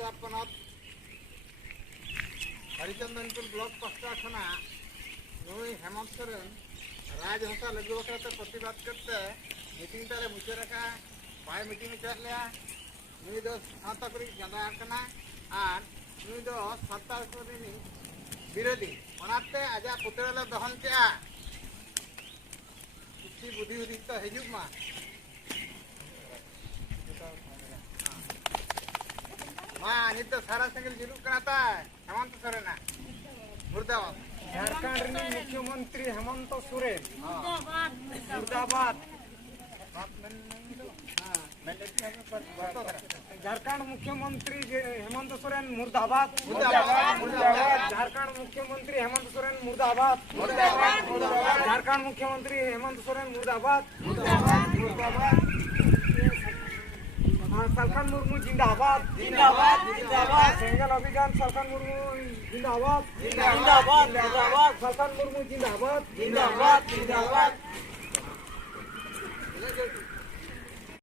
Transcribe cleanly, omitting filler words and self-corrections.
Orissa पनत Harichandanpur block pasta खना नुई हेमंत सोरेन राजभाषा लागू बखराते प्रतिबाद करते मीटिंग ताले मुचाद रखा बाय मीटिंग चल लिया नुई दो सावता करी जादा कना और नुई दो सावता करी विरोधी ओनाते आजा पुतळा दहन के कुछ बुद्धि बुद्धि तो हिजुग मा नित सारा संगल जुलूक कनाता हेमंत सोरेन मुर्दाबाद झारखंड मुख्यमंत्री हेमंत सोरेन मुर्दाबाद झारखंड मुख्यमंत्री हेमंत सोरेन मुर्दाबाद झारखंड मुख्यमंत्री हेमंत सोरेन मुर्दाबाद झारखंड मुख्यमंत्री हेमंत सोरेन मुर्दाबाद सलखान मुर्मू जिंदाबाद जिंदाबाद जिंदाबाद सेंगल अभियान सलखान मुर्मू जिंदाबाद जिंदाबाद जिंदाबाद सलखान मुर्मू जिंदाबाद जिंदाबाद जिंदाबाद